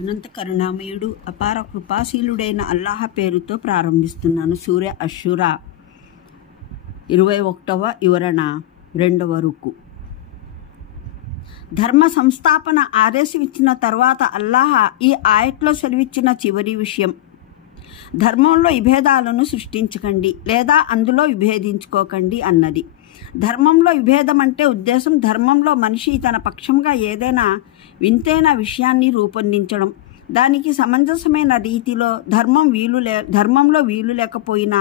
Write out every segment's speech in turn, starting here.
అనంత కరుణామయుడు అపార కృపాశీలుడైన అల్లాహ్ పేరుతో ప్రారంభిస్తున్నాను. సూర్య అష్షురా 21వ వివరణ 2వ రుకు. ధర్మ సంస్థాపన ఆదేశం ఇచ్చిన తర్వాత అల్లాహ్ ఈ ఆయట్లో సెలవిచ్చిన చివరి విషయం, ధర్మంలో విభేదాలను సృష్టించకండి లేదా అందులో విభేదించుకోకండి అన్నది. ధర్మంలో విభేదం అంటే ఉద్దేశం ధర్మంలో మనిషి తన పక్షంగా ఏదైనా వింతైన విషయాన్ని రూపొందించడం, దానికి సమంజసమైన రీతిలో ధర్మంలో వీలు లేకపోయినా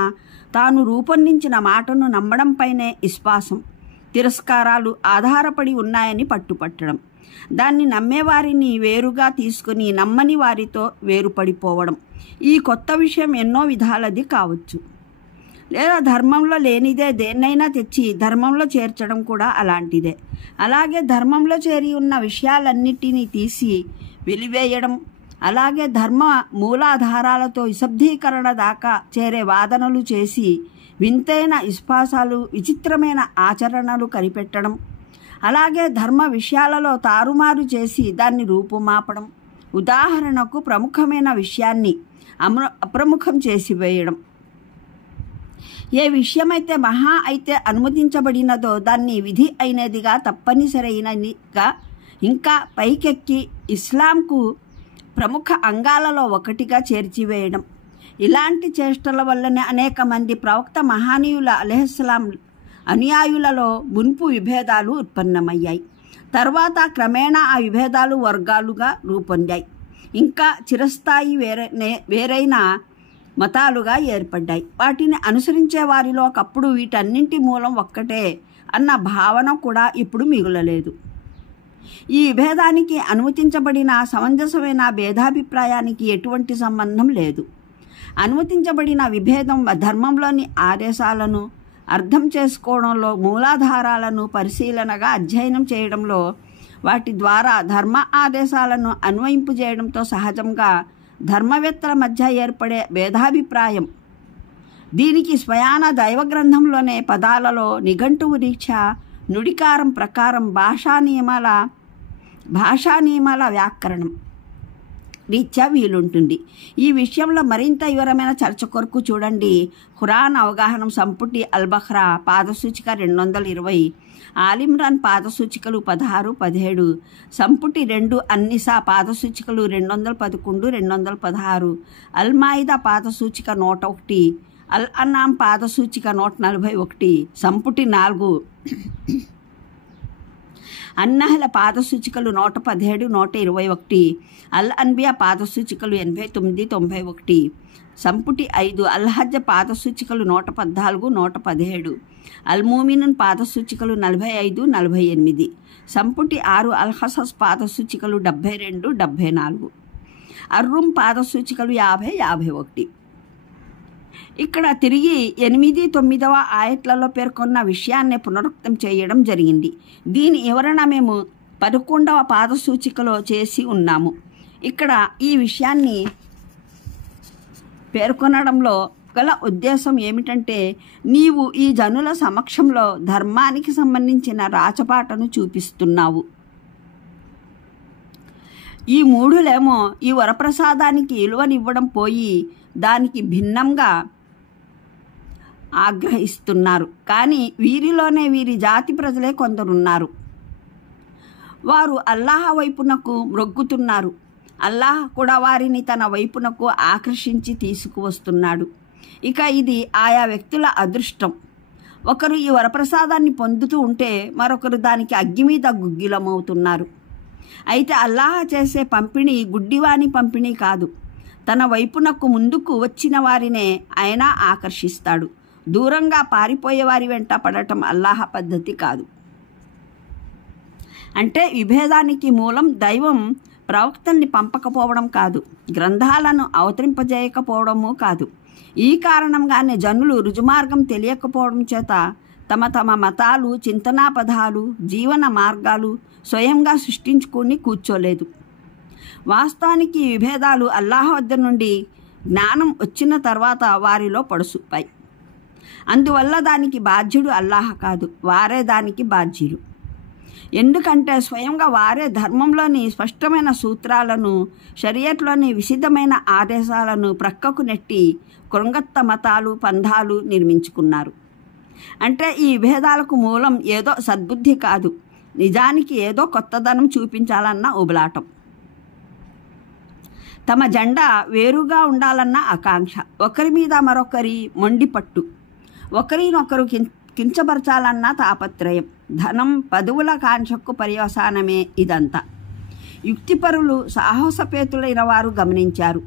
తాను రూపొందించిన మాటను నమ్మడంపైనే విశ్వాసం, తిరస్కారాలు ఆధారపడి ఉన్నాయని పట్టుపట్టడం, దాన్ని నమ్మేవారిని వేరుగా తీసుకుని నమ్మని వారితో వేరుపడిపోవడం. ఈ కొత్త విషయం ఎన్నో విధాలది కావచ్చు, లేదా ధర్మంలో లేనిదే దేన్నైనా తెచ్చి ధర్మంలో చేర్చడం కూడా అలాంటిదే. అలాగే ధర్మంలో చేరి ఉన్న విషయాలన్నిటినీ తీసి వెలివేయడం, అలాగే ధర్మ మూలాధారాలతో విశబ్దీకరణ దాకా చేరే వాదనలు చేసి వింతైన విశ్వాసాలు విచిత్రమైన ఆచరణలు కనిపెట్టడం, అలాగే ధర్మ విషయాలలో తారుమారు చేసి దాన్ని రూపుమాపడం, ఉదాహరణకు ప్రముఖమైన విషయాన్ని అప్రముఖం చేసివేయడం. ఏ విషయమైతే మహా అయితే అనుమతించబడినదో దాన్ని విధి అయినదిగా తప్పనిసరైనదిగా ఇంకా పైకెక్కి ఇస్లాంకు ప్రముఖ అంగాలలో ఒకటిగా చేర్చివేయడం. ఇలాంటి చేష్టల వల్లనే అనేక మంది ప్రవక్త మహానీయుల అలైహిస్సలాం అనుయాయులలో మున్పు విభేదాలు ఉత్పన్నమయ్యాయి. తర్వాత క్రమేణా ఆ విభేదాలు వర్గాలుగా రూపొందాయి, ఇంకా చిరస్థాయి వేరైన మతాలుగా ఏర్పడ్డాయి. వాటిని అనుసరించే వారిలో ఒకప్పుడు వీటన్నింటి మూలం ఒక్కటే అన్న భావన కూడా ఇప్పుడు మిగులలేదు. ఈ విభేదానికి అనుమతించబడిన సమంజసమైన భేదాభిప్రాయానికి ఎటువంటి సంబంధం లేదు. అనుమతించబడిన విభేదం ధర్మంలోని ఆదేశాలను అర్థం చేసుకోవడంలో, మూలాధారాలను పరిశీలనగా అధ్యయనం చేయడంలో, వాటి ద్వారా ధర్మ ఆదేశాలను అన్వయింపు చేయడంతో సహజంగా ధర్మవేత్తల మధ్య ఏర్పడే భేదాభిప్రాయం. దీనికి స్వయాన దైవ గ్రంథంలోనే పదాలలో నిఘంటువు రీత్యా నుడికారం ప్రకారం భాషా నియమాల వ్యాకరణం రీత్యా వీలుంటుంది. ఈ విషయంలో మరింత వివరమైన చర్చ కొరకు చూడండి ఖురాన్ అవగాహన సంపుటి అల్-బఖ్రా పాదసూచిక 220, ఆలిమ్రాన్ పాదసూచికలు 16, 17, సంపుటి 2 అన్నిసా పాదసూచికలు 211, 216, అల్-మాయిదా పాదసూచిక 101, అల్-అనామ్ పాదసూచిక 141, సంపుటి 4 అన్నహల పాదసూచికలు 117, 121, అల్-అన్బియా పాదసూచికలు 89, 91, సంపుటి 5 అల్-హజ్జ్ పాదసూచికలు 114, 117, అల్-మూమినున్ పాదసూచికలు 45, 48, సంపుటి 6 అల్-ఖసస్ పాదసూచికలు 72, 74, అర్-రూమ్ పాదసూచికలు 50, 51. ఇక్కడ తిరిగి 8, 9వ ఆయట్లలో పేర్కొన్న విషయాన్ని పునరుక్తం చేయడం జరిగింది. దీని వివరణ మేము 11వ పాదసూచికలో చేసి ఉన్నాము. ఇక్కడ ఈ విషయాన్ని పేర్కొనడంలో గల ఉద్దేశం ఏమిటంటే, నీవు ఈ జనుల సమక్షంలో ధర్మానికి సంబంధించిన రాచపాటను చూపిస్తున్నావు. ఈ మూఢులేమో ఈ వరప్రసాదానికి విలువనివ్వడం పోయి దానికి భిన్నంగా ఆగ్రహిస్తున్నారు. కానీ వీరిలోనే వీరి జాతి ప్రజలే కొందరున్నారు. వారు అల్లాహ్ వైపునకు మ్రొగ్గుతున్నారు. అల్లాహ్ కూడా వారిని తన వైపునకు ఆకర్షించి తీసుకువస్తున్నాడు. ఇక ఇది ఆయా వ్యక్తుల అదృష్టం. ఒకరు ఈ వరప్రసాదాన్ని పొందుతూ ఉంటే మరొకరు దానికి అగ్గి మీద గుగ్గిలమవుతున్నారు. అయితే అల్లాహ్ చేసే పంపిణీ గుడ్డివాని పంపిణీ కాదు. తన వైపునకు ముందుకు వచ్చిన వారినే ఆయన ఆకర్షిస్తాడు. దూరంగా పారిపోయే వారి వెంట పడటం అల్లాహ్ పద్ధతి కాదు. అంటే విభేదానికి మూలం దైవం ప్రవక్తల్ని పంపకపోవడం కాదు, గ్రంథాలను అవతరింపజేయకపోవడము కాదు. ఈ కారణంగానే జనులు రుజుమార్గం తెలియకపోవడం చేత తమ మతాలు, చింతనా పదాలు, జీవన మార్గాలు స్వయంగా సృష్టించుకుని కూర్చోలేదు. వాస్తవానికి విభేదాలు అల్లాహ్ వద్ద నుండి జ్ఞానం వచ్చిన తర్వాత వారిలో పడుసుపాయి. అందువల్ల దానికి బాధ్యుడు అల్లాహ్ కాదు, వారే దానికి బాధ్యులు. ఎందుకంటే స్వయంగా వారే ధర్మంలోని స్పష్టమైన సూత్రాలను, షరియత్లోని విశిద్ధమైన ఆదేశాలను ప్రక్కకు నెట్టి కృంగత్త మతాలు, పంథాలు నిర్మించుకున్నారు. అంటే ఈ విభేదాలకు మూలం ఏదో సద్బుద్ధి కాదు, నిజానికి ఏదో కొత్తదనం చూపించాలన్న ఉబలాటం. తమ జెండా వేరుగా ఉండాలన్న ఆకాంక్ష, ఒకరి మీద మరొకరి మొండిపట్టు, ఒకరినొకరు కించపరచాలన్న తాపత్రయం, ధనం, పదవుల కాంక్షకు పర్యవసానమే ఇదంతా. యుక్తిపరులు, సాహసపేతులైన వారు గమనించారు,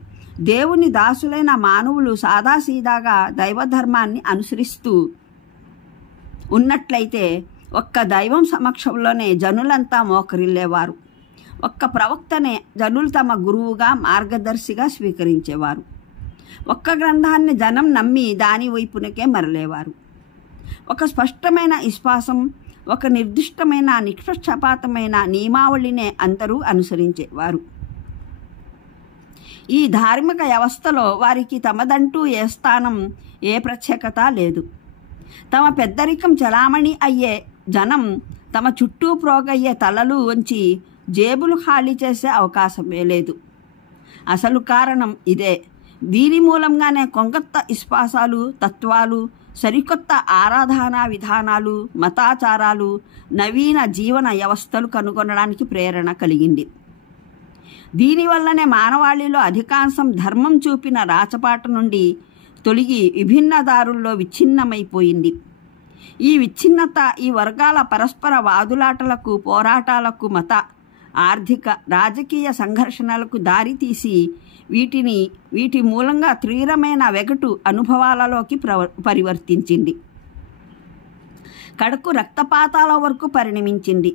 దేవుని దాసులైన మానవులు సాదాసీదాగా దైవధర్మాన్ని అనుసరిస్తూ ఉన్నట్లయితే ఒక్క దైవం సమక్షంలోనే జనులంతా మోకరిల్లేవారు. ఒక్క ప్రవక్తనే జనులు తమ గురువుగా, మార్గదర్శిగా స్వీకరించేవారు. ఒక్క గ్రంథాన్ని జనం నమ్మి దాని వైపునకే మరలేవారు. ఒక స్పష్టమైన విశ్వాసం, ఒక నిర్దిష్టమైన నిష్పక్షపాతమైన నియమావళినే అందరూ అనుసరించేవారు. ఈ ధార్మిక వ్యవస్థలో వారికి తమదంటూ ఏ స్థానం, ఏ ప్రత్యేకత లేదు. తమ పెద్దరికం చలామణి అయ్యే జనం తమ చుట్టూ ప్రోగయ్యే తలలు వంచి జేబులు ఖాళీ చేసే అవకాశమే లేదు. అసలు కారణం ఇదే. దీని మూలంగానే కొంగొత్త విశ్వాసాలు, తత్వాలు, సరికొత్త ఆరాధనా విధానాలు, మతాచారాలు, నవీన జీవన వ్యవస్థలు కనుగొనడానికి ప్రేరణ కలిగింది. దీనివల్లనే మానవాళిలో అధికాంశం ధర్మం చూపిన రాచపాట నుండి తొలగి విభిన్న దారుల్లో విచ్ఛిన్నమైపోయింది. ఈ విచ్ఛిన్నత ఈ వర్గాల పరస్పర వాదులాటలకు, పోరాటాలకు, మత, ఆర్థిక, రాజకీయ సంఘర్షణలకు దారితీసి వీటి మూలంగా తీవ్రమైన వెగటు అనుభవాలలోకి పరివర్తించింది. కడకు రక్తపాతాల వరకు పరిణమించింది.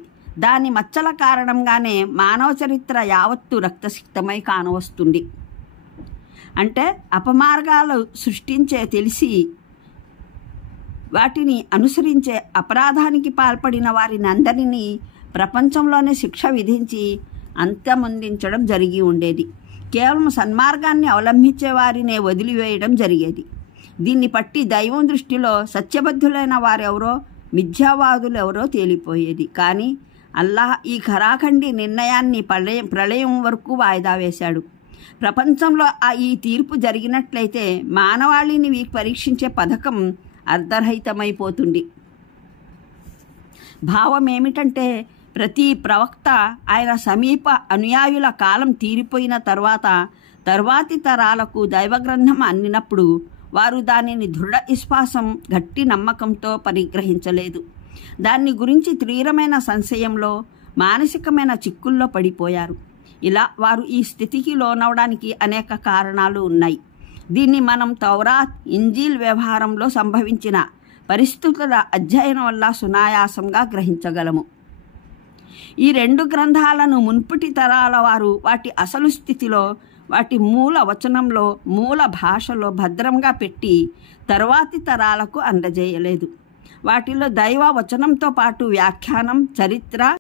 దాని మచ్చల కారణంగానే మానవ చరిత్ర యావత్తు రక్తసిక్తమై కానవస్తుంది. అంటే అపమార్గాలు సృష్టించే తెలిసి వాటిని అనుసరించే అపరాధానికి పాల్పడిన వారిని అందరినీ ప్రపంచంలోనే శిక్ష విధించి అంతమొందించడం జరిగి ఉండేది. కేవలం సన్మార్గాన్ని అవలంబించే వారినే వదిలివేయడం జరిగేది. దీన్ని పట్టి దైవం దృష్టిలో సత్యబద్ధులైన వారెవరో, మిథ్యావాదులు ఎవరో తేలిపోయేది. కానీ అల్లాహ్ ఈ ఖరాఖండి నిర్ణయాన్ని ప్రళయం వరకు వాయిదా వేశాడు. ప్రపంచంలో ఈ తీర్పు జరిగినట్లయితే మానవాళిని పరీక్షించే పథకం అర్ధరహితమైపోతుంది. భావం ఏమిటంటే, ప్రతి ప్రవక్త ఆయన సమీప అనుయాయుల కాలం తీరిపోయిన తర్వాతి తరాలకు దైవగ్రంథం అందినప్పుడు వారు దానిని దృఢ విశ్వాసం, గట్టి నమ్మకంతో పరిగ్రహించలేదు. దాన్ని గురించి తీవ్రమైన సంశయంలో, మానసికమైన చిక్కుల్లో పడిపోయారు. ఇలా వారు ఈ స్థితికి లోనవడానికి అనేక కారణాలు ఉన్నాయి. దీన్ని మనం తౌరాత్, ఇంజీల్ వ్యవహారంలో సంభవించిన పరిస్థితుల అధ్యయనం వల్ల సునాయాసంగా గ్రహించగలము. ఈ రెండు గ్రంథాలను మున్పటి తరాల వారు వాటి అసలు స్థితిలో, వాటి మూల వచనంలో, మూల భాషలో భద్రంగా పెట్టి తర్వాతి తరాలకు అందజేయలేదు. వాటిలో దైవ వచనంతో పాటు వ్యాఖ్యానం, చరిత్ర,